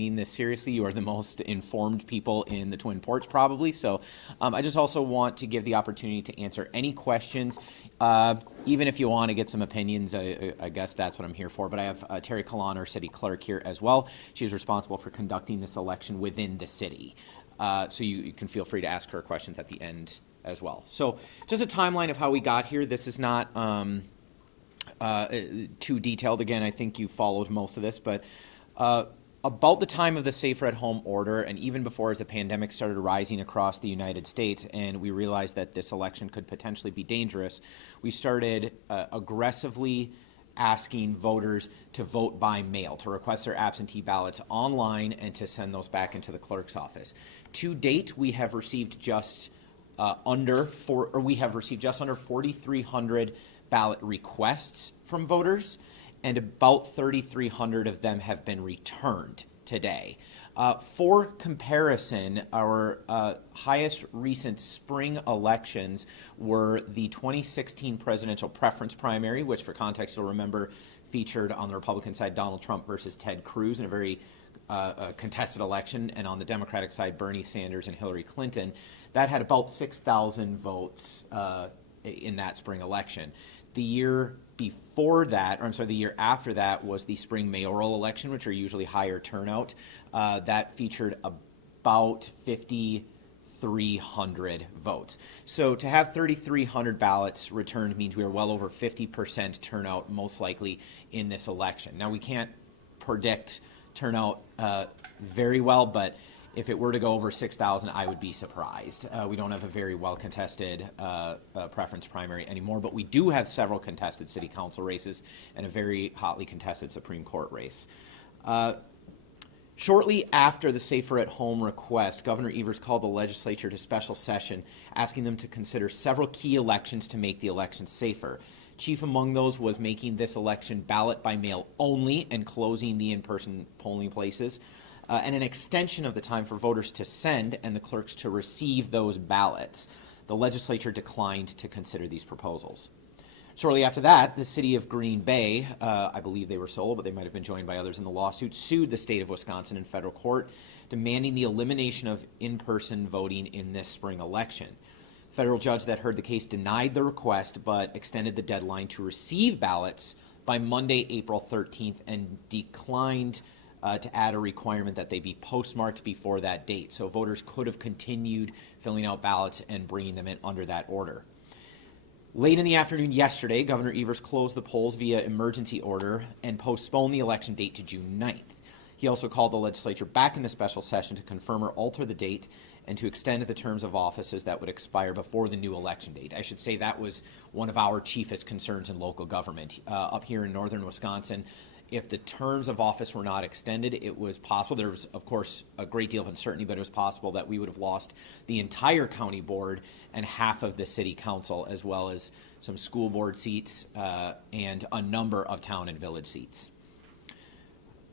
mean this seriously. You are the most informed people in the Twin Ports probably. So I just also want to give the opportunity to answer any questions. Even if you want to get some opinions, I guess that's what I'm here for. But I have Terry Kalan, our city clerk, here as well. She is responsible for conducting this election within the city. So you can feel free to ask her questions at the end as well. So just a timeline of how we got here. This is not too detailed. Again, I think you followed most of this, but about the time of the Safer at Home order, and even before, as the pandemic started rising across the United States, and we realized that this election could potentially be dangerous, we started aggressively asking voters to vote by mail, to request their absentee ballots online, and to send those back into the clerk's office. To date, we have received just under 4,300 ballot requests from voters, and about 3,300 of them have been returned today. For comparison, our highest recent spring elections were the 2016 presidential preference primary, which for context you'll remember featured on the Republican side Donald Trump versus Ted Cruz in a very contested election, and on the Democratic side Bernie Sanders and Hillary Clinton. That had about 6,000 votes in that spring election. The year before that, or I'm sorry, the year after that was the spring mayoral election, which are usually higher turnout. That featured about 5,300 votes. So to have 3,300 ballots returned means we are well over 50% turnout, most likely, in this election. Now, we can't predict turnout very well, but if it were to go over 6,000, I would be surprised. We don't have a very well-contested preference primary anymore, but we do have several contested city council races and a very hotly contested Supreme Court race. Shortly after the Safer at Home request, Governor Evers called the legislature to special session, asking them to consider several key elections to make the election safer. Chief among those was making this election ballot by mail only and closing the in-person polling places. And an extension of the time for voters to send and the clerks to receive those ballots. The legislature declined to consider these proposals. Shortly after that, the city of Green Bay, I believe they were solo, but they might have been joined by others in the lawsuit, sued the state of Wisconsin in federal court, demanding the elimination of in-person voting in this spring election. A federal judge that heard the case denied the request, but extended the deadline to receive ballots by Monday, April 13th, and declined to add a requirement that they be postmarked before that date. So voters could have continued filling out ballots and bringing them in under that order. Late in the afternoon yesterday, Governor Evers closed the polls via emergency order and postponed the election date to June 9th. He also called the legislature back into special session to confirm or alter the date and to extend the terms of offices that would expire before the new election date. I should say that was one of our chiefest concerns in local government. Up here in northern Wisconsin, if the terms of office were not extended, it was possible. There was, of course, a great deal of uncertainty, but it was possible that we would have lost the entire county board and half of the city council, as well as some school board seats and a number of town and village seats.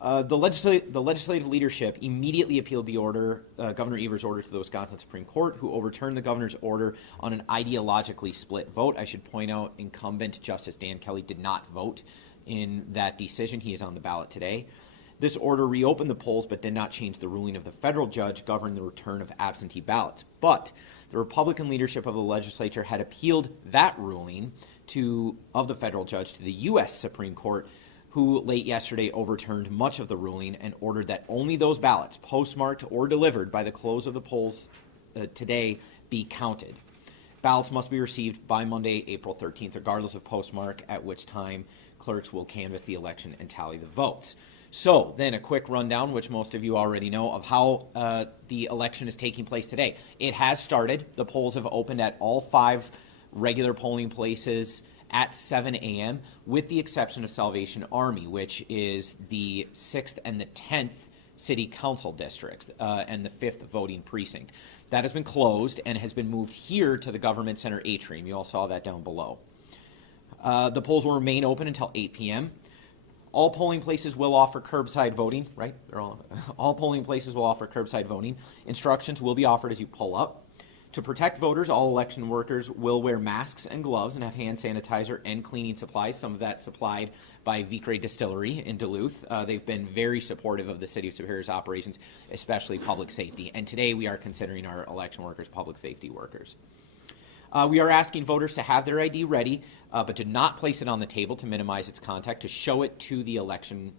The legislative leadership immediately appealed the order, Governor Evers' order, to the Wisconsin Supreme Court, who overturned the governor's order on an ideologically split vote. I should point out, incumbent Justice Dan Kelly did not vote in that decision. He is on the ballot today. This order reopened the polls but did not change the ruling of the federal judge governing the return of absentee ballots. But the Republican leadership of the legislature had appealed that ruling of the federal judge to the U.S. Supreme Court, who late yesterday overturned much of the ruling and ordered that only those ballots postmarked or delivered by the close of the polls today be counted. Ballots must be received by Monday, April 13th, regardless of postmark, at which time clerks will canvass the election and tally the votes. So then a quick rundown, which most of you already know, of how the election is taking place today. It has started. The polls have opened at all 5 regular polling places at 7 a.m., with the exception of Salvation Army, which is the 6th and the 10th city council districts and the 5th voting precinct. That has been closed and has been moved here to the Government Center atrium. You all saw that down below. The polls will remain open until 8 p.m. All polling places will offer curbside voting, right? All polling places will offer curbside voting. Instructions will be offered as you pull up. To protect voters, all election workers will wear masks and gloves and have hand sanitizer and cleaning supplies. Some of that supplied by Vicre Distillery in Duluth. They've been very supportive of the City of Superior's operations, especially public safety. And today we are considering our election workers public safety workers. We are asking voters to have their ID ready, but to not place it on the table to minimize its contact, to show it to the election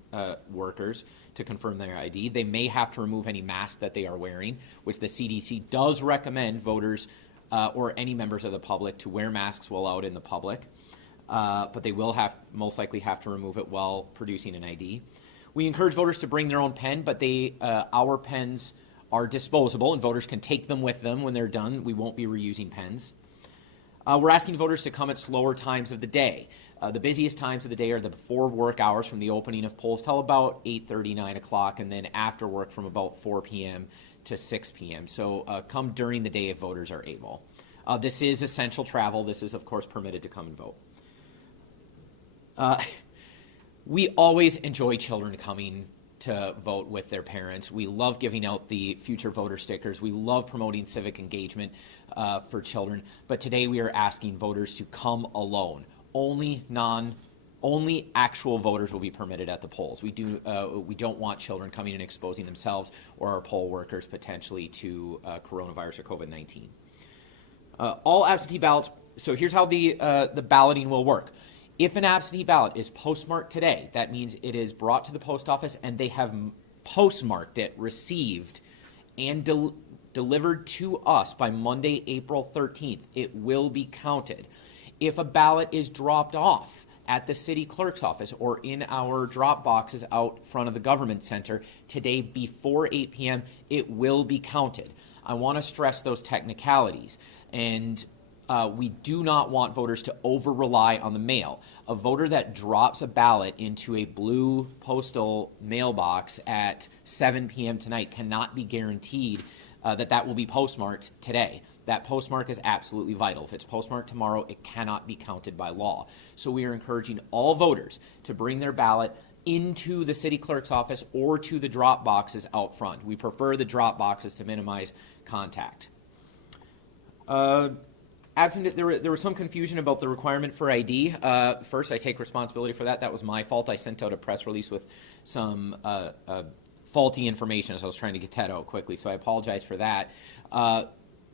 workers to confirm their ID. They may have to remove any mask that they are wearing, which the CDC does recommend voters or any members of the public to wear masks while out in the public, but they will most likely have to remove it while producing an ID. We encourage voters to bring their own pen, but our pens are disposable, and voters can take them with them when they're done. We won't be reusing pens. We're asking voters to come at slower times of the day. The busiest times of the day are the before work hours from the opening of polls till about 8:30, 9 o'clock, and then after work from about 4 p.m. to 6 p.m. So come during the day if voters are able. This is essential travel. This is, of course, permitted to come and vote. We always enjoy children coming to vote with their parents. We love giving out the future voter stickers. We love promoting civic engagement for children. But today we are asking voters to come alone. Only actual voters will be permitted at the polls. We don't want children coming and exposing themselves or our poll workers potentially to coronavirus or COVID-19. All absentee ballots. So here's how the balloting will work. If an absentee ballot is postmarked today, that means it is brought to the post office and they have postmarked it, received, and delivered to us by Monday, April 13th. It will be counted. If a ballot is dropped off at the city clerk's office or in our drop boxes out front of the government center today before 8 p.m., it will be counted. I want to stress those technicalities. And we do not want voters to over-rely on the mail. A voter that drops a ballot into a blue postal mailbox at 7 p.m. tonight cannot be guaranteed that will be postmarked today. That postmark is absolutely vital. If it's postmarked tomorrow, it cannot be counted by law. So we are encouraging all voters to bring their ballot into the city clerk's office or to the drop boxes out front. We prefer the drop boxes to minimize contact. There was some confusion about the requirement for ID. First, I take responsibility for that. That was my fault. I sent out a press release with some faulty information as I was trying to get that out quickly, so I apologize for that.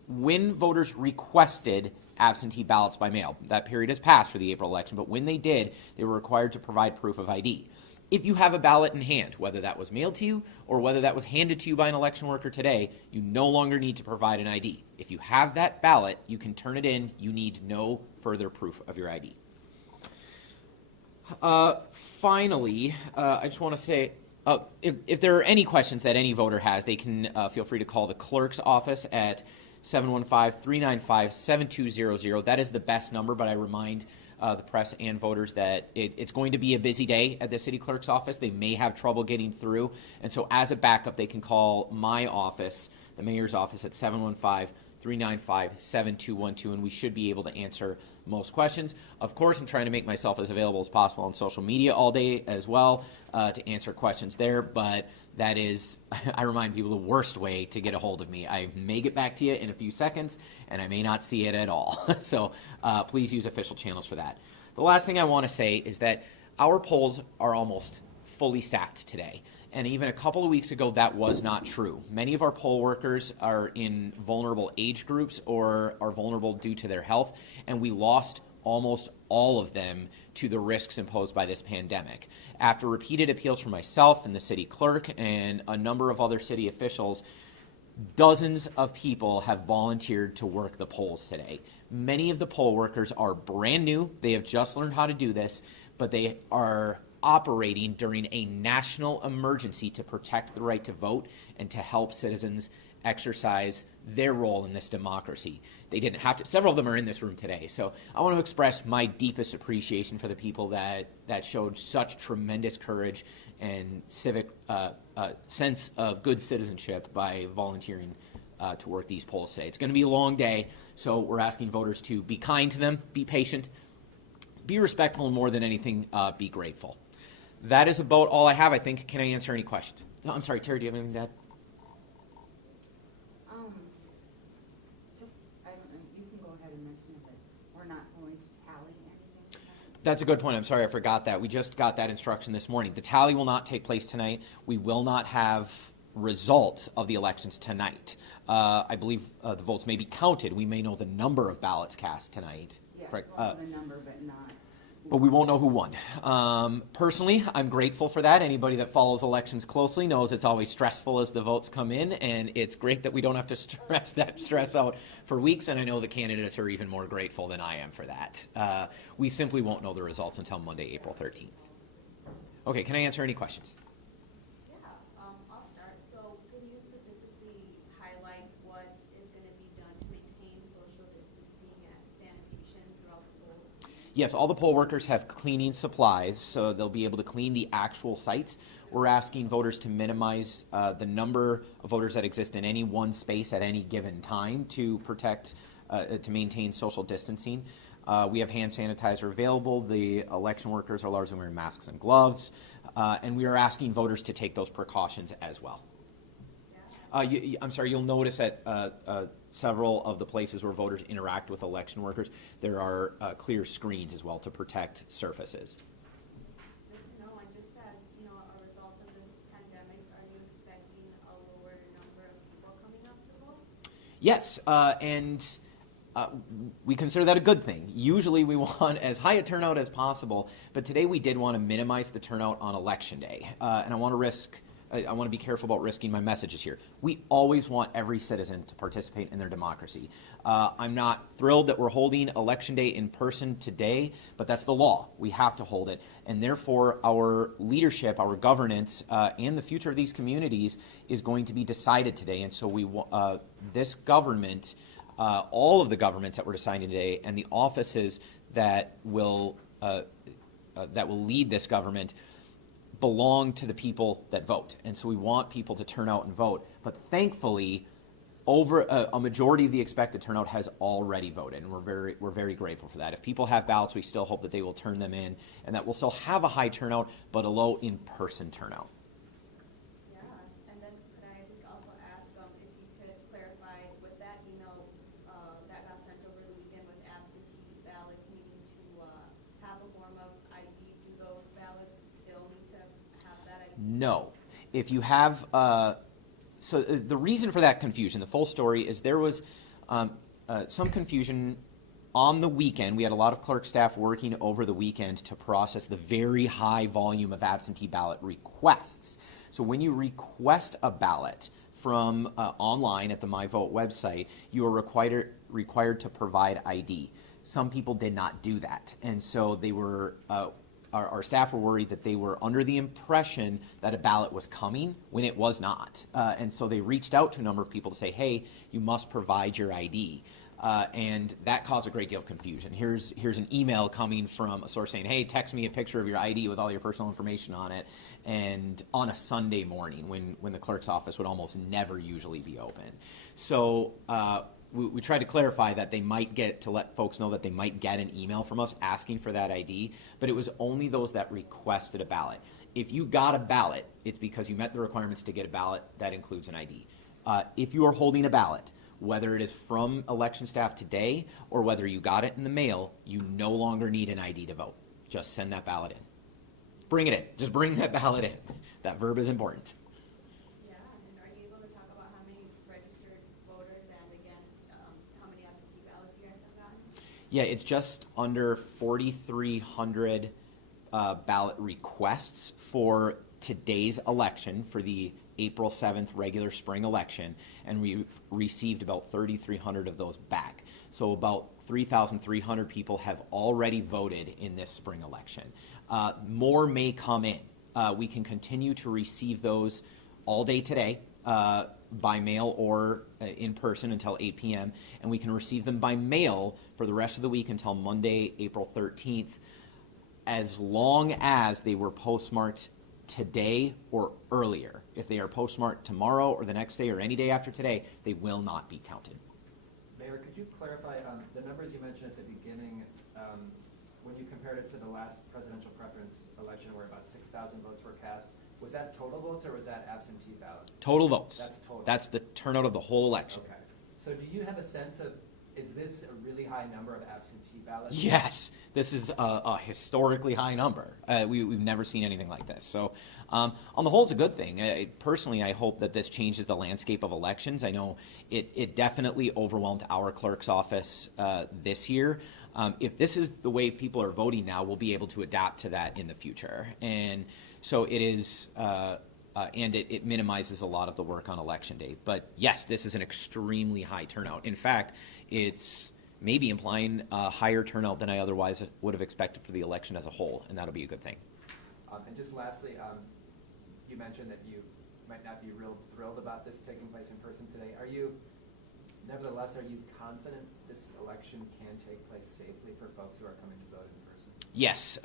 When voters requested absentee ballots by mail, that period has passed for the April election, but when they did, they were required to provide proof of ID. If you have a ballot in hand, whether that was mailed to you or whether that was handed to you by an election worker today, you no longer need to provide an ID. If you have that ballot, you can turn it in. You need no further proof of your ID. Finally, I just want to say, if there are any questions that any voter has, they can feel free to call the clerk's office at 715-395-7200. That is the best number, but I remind the press and voters that it's going to be a busy day at the city clerk's office. They may have trouble getting through, and so as a backup, they can call my office, the mayor's office, at 715-395-7212, and we should be able to answer most questions. Of course, I'm trying to make myself as available as possible on social media all day as well to answer questions there, but that is, I remind people, the worst way to get a hold of me. I may get back to you in a few seconds, and I may not see it at all. So please use official channels for that. The last thing I want to say is that our polls are almost fully staffed today. And even a couple of weeks ago, that was not true. Many of our poll workers are in vulnerable age groups or are vulnerable due to their health, and we lost almost all of them to the risks imposed by this pandemic. After repeated appeals from myself and the city clerk and a number of other city officials, dozens of people have volunteered to work the polls today. Many of the poll workers are brand new. They have just learned how to do this, but they are operating during a national emergency to protect the right to vote and to help citizens exercise their role in this democracy. They didn't have to. Several of them are in this room today. So I want to express my deepest appreciation for the people that showed such tremendous courage and civic sense of good citizenship by volunteering to work these polls today. It's going to be a long day, so we're asking voters to be kind to them, be patient, be respectful, and more than anything, be grateful. That is about all I have, I think. Can I answer any questions? No, I'm sorry, Terry, do you have anything to add? Just That's a good point. I'm sorry I forgot that. We just got that instruction this morning. The tally will not take place tonight. We will not have results of the elections tonight. I believe the votes may be counted. We may know the number of ballots cast tonight. Yeah, Correct. well, the number, but not. But we won't know who won. Personally, I'm grateful for that. Anybody that follows elections closely knows it's always stressful as the votes come in, and it's great that we don't have to stress out for weeks, and I know the candidates are even more grateful than I am for that. We simply won't know the results until Monday, April 13th. Okay, can I answer any questions? Yeah, I'll start. So can you specifically highlight what is going to be done to maintain social distancing and sanitation throughout the polls? Yes, all the poll workers have cleaning supplies, so they'll be able to clean the actual sites. We're asking voters to minimize the number of voters that exist in any one space at any given time to protect, to maintain social distancing. We have hand sanitizer available. The election workers are largely wearing masks and gloves, and we are asking voters to take those precautions as well. I'm sorry, you'll notice at several of the places where voters interact with election workers, there are clear screens as well to protect surfaces. Good to know. And just as a result of this pandemic, are you expecting a lower number of people coming up to vote? Yes, and we consider that a good thing. Usually we want as high a turnout as possible, but today we did want to minimize the turnout on Election Day, and I want to be careful about risking my messages here. We always want every citizen to participate in their democracy. I'm not thrilled that we're holding Election Day in person today, but that's the law. We have to hold it. And therefore, our leadership, our governance, and the future of these communities is going to be decided today. And so this government, all of the governments that we're deciding today, and the offices that will lead this government belong to the people that vote. And so we want people to turn out and vote. But thankfully, over a majority of the expected turnout has already voted, and we're very grateful for that. If people have ballots, we still hope that they will turn them in, and that we'll still have a high turnout, but a low in-person turnout. Yeah, and then could I just also ask if you could clarify with that email that got sent over the weekend with absentee ballots needing to have a form of ID, do those ballots still need to have that ID? No. If you have, so the reason for that confusion, the full story, is there was some confusion on the weekend. We had a lot of clerk staff working over the weekend to process the very high volume of absentee ballot requests. So when you request a ballot from online at the MyVote website, you are required to provide ID. Some people did not do that, and so they were. Our staff were worried that they were under the impression that a ballot was coming when it was not. And so they reached out to a number of people to say, hey, you must provide your ID. And that caused a great deal of confusion. Here's an email coming from a source saying, hey, text me a picture of your ID with all your personal information on it, and on a Sunday morning when the clerk's office would almost never usually be open. So we tried to clarify that they might to let folks know that they might get an email from us asking for that ID, but it was only those that requested a ballot. If you got a ballot, it's because you met the requirements to get a ballot that includes an ID. If you are holding a ballot, whether it is from election staff today or whether you got it in the mail, you no longer need an ID to vote. Just send that ballot in. Bring it in. Just bring that ballot in. That verb is important. Yeah, and are you able to talk about how many registered voters and again, how many absentee ballots you guys have gotten? Yeah, it's just under 4,300 ballot requests for today's election, for the April 7th regular spring election, and we've received about 3,300 of those back. So about 3,300 people have already voted in this spring election. More may come in. We can continue to receive those all day today by mail or in person until 8 p.m., and we can receive them by mail for the rest of the week until Monday, April 13th, as long as they were postmarked today or earlier. If they are postmarked tomorrow or the next day or any day after today, they will not be counted. Mayor, could you clarify the numbers you mentioned at the beginning when you compared it to the last presidential preference election where about 6,000 votes were cast? Was that total votes or was that absentee ballots? Total votes. That's total. That's the turnout of the whole election. Okay. So do you have a sense of is this a really high number of absentee ballots? Yes, this is a historically high number. We've never seen anything like this. So on the whole, it's a good thing. Personally, I hope that this changes the landscape of elections. I know it definitely overwhelmed our clerk's office this year. If this is the way people are voting now, we'll be able to adapt to that in the future. And so it is, and it minimizes a lot of the work on election day. But yes, this is an extremely high turnout. In fact, it's maybe implying a higher turnout than I otherwise would have expected for the election as a whole, and that'll be a good thing. And just lastly, you mentioned that you might not be real thrilled about this taking place in person today. Nevertheless, are you confident this election can take place safely for folks who are coming to vote in person? Yes,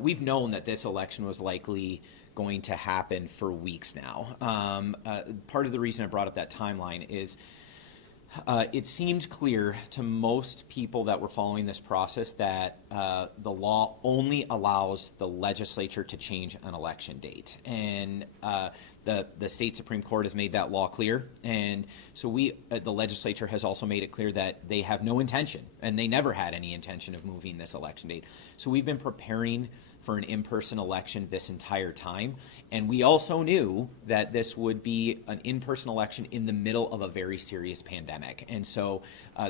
we've known that this election was likely going to happen for weeks now. Part of the reason I brought up that timeline is it seemed clear to most people that were following this process that the law only allows the legislature to change an election date. And the state Supreme Court has made that law clear. And so the legislature has also made it clear that they have no intention, and they never had any intention of moving this election date. So we've been preparing for an in-person election this entire time. And we also knew that this would be an in-person election in the middle of a very serious pandemic. And so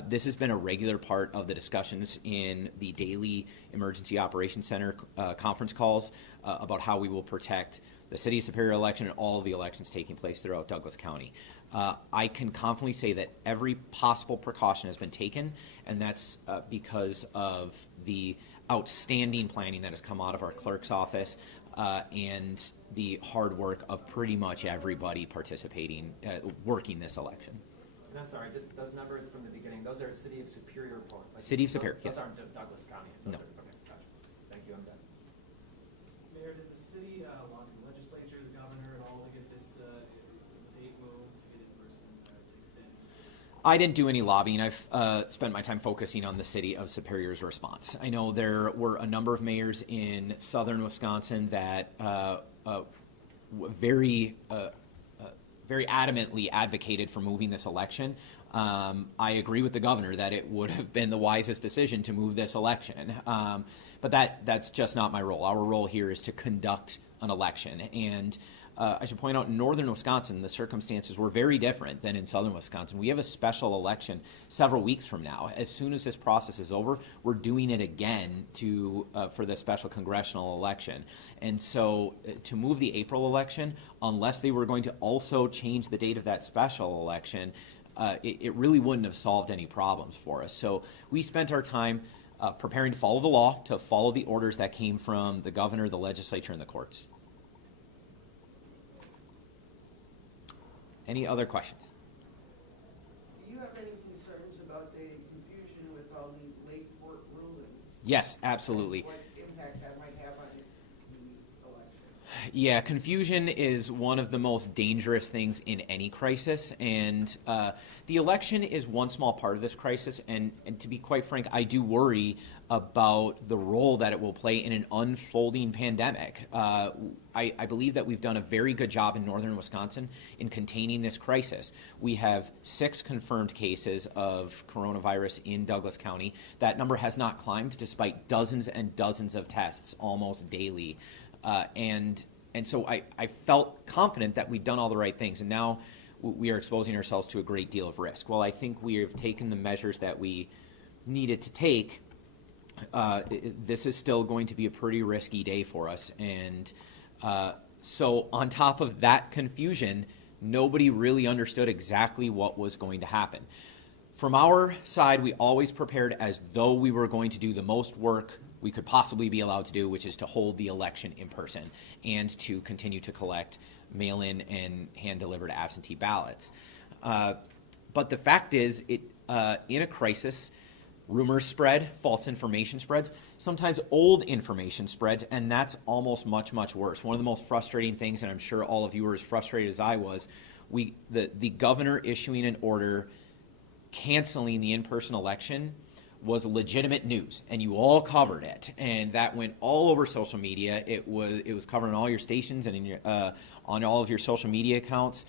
this has been a regular part of the discussions in the daily Emergency Operations Center conference calls about how we will protect the City of Superior election and all of the elections taking place throughout Douglas County. I can confidently say that every possible precaution has been taken, and that's because of the outstanding planning that has come out of our clerk's office and the hard work of pretty much everybody participating, working this election. And I'm sorry, just those numbers from the beginning, those are City of Superior polls. Like City of Superior, those yes. aren't Douglas County. No. Okay, gotcha. Thank you, I'm done. Mayor, did the city want the legislature, the governor, and all to get this date moved to get it in person to extend? I didn't do any lobbying. I've spent my time focusing on the City of Superior's response. I know there were a number of mayors in southern Wisconsin that very adamantly advocated for moving this election. I agree with the governor that it would have been the wisest decision to move this election. But that's just not my role. Our role here is to conduct an election. And I should point out, in northern Wisconsin, the circumstances were very different than in southern Wisconsin. We have a special election several weeks from now. As soon as this process is over, we're doing it again for the special congressional election. And so to move the April election, unless they were going to also change the date of that special election, it really wouldn't have solved any problems for us. So we spent our time preparing to follow the law, to follow the orders that came from the governor, the legislature, and the courts. Any other questions? Do you have any concerns about the confusion with all the late court rulings? Yes, absolutely. What impact that might have on the election? Yeah, confusion is one of the most dangerous things in any crisis, and the election is one small part of this crisis, and to be quite frank, I do worry about the role that it will play in an unfolding pandemic. I believe that we've done a very good job in northern Wisconsin in containing this crisis. We have 6 confirmed cases of coronavirus in Douglas County. That number has not climbed despite dozens and dozens of tests almost daily. And so I felt confident that we'd done all the right things, and now we are exposing ourselves to a great deal of risk. While I think we have taken the measures that we needed to take, this is still going to be a pretty risky day for us. And so on top of that confusion, nobody really understood exactly what was going to happen. From our side, we always prepared as though we were going to do the most work we could possibly be allowed to do, which is to hold the election in person and to continue to collect mail-in and hand-delivered absentee ballots. But the fact is, in a crisis, rumors spread, false information spreads, sometimes old information spreads, and that's almost much, much worse. One of the most frustrating things, and I'm sure all of you were as frustrated as I was, the governor issuing an order canceling the in-person election was legitimate news, and you all covered it, and that went all over social media. It was covered on all your stations and in your, on all of your social media accounts.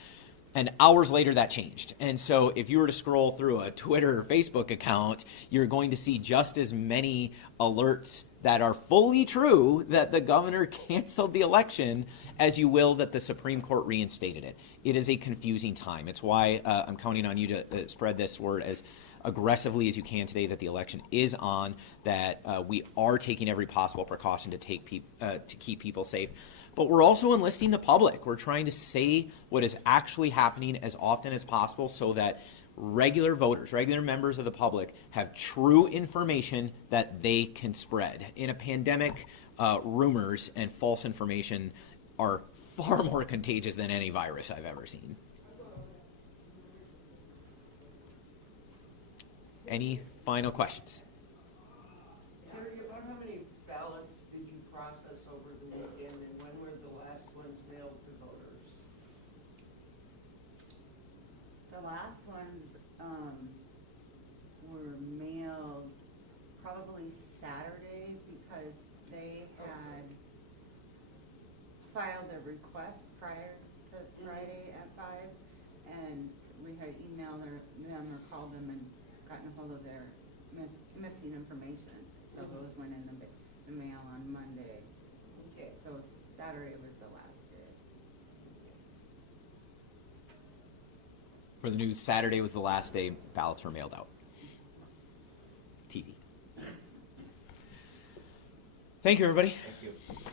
And hours later, that changed. And so if you were to scroll through a Twitter or Facebook account, you're going to see just as many alerts that are fully true that the governor canceled the election as you will that the Supreme Court reinstated it. It is a confusing time. It's why I'm counting on you to spread this word as aggressively as you can today that the election is on, that we are taking every possible precaution to keep people safe. But we're also enlisting the public. We're trying to say what is actually happening as often as possible so that regular voters, regular members of the public have true information that they can spread. In a pandemic, rumors and false information are far more contagious than any virus I've ever seen. Any final questions? Terry, about how many ballots did you process over the weekend, and when were the last ones mailed to voters? The last ones were mailed probably Saturday because they had filed a request prior to Friday at 5, and we had emailed them or called them and gotten a hold of their missing information. So those went in the mail on Monday. Okay. So Saturday was the last day. For the news, Saturday was the last day ballots were mailed out. TV. Thank you, everybody. Thank you.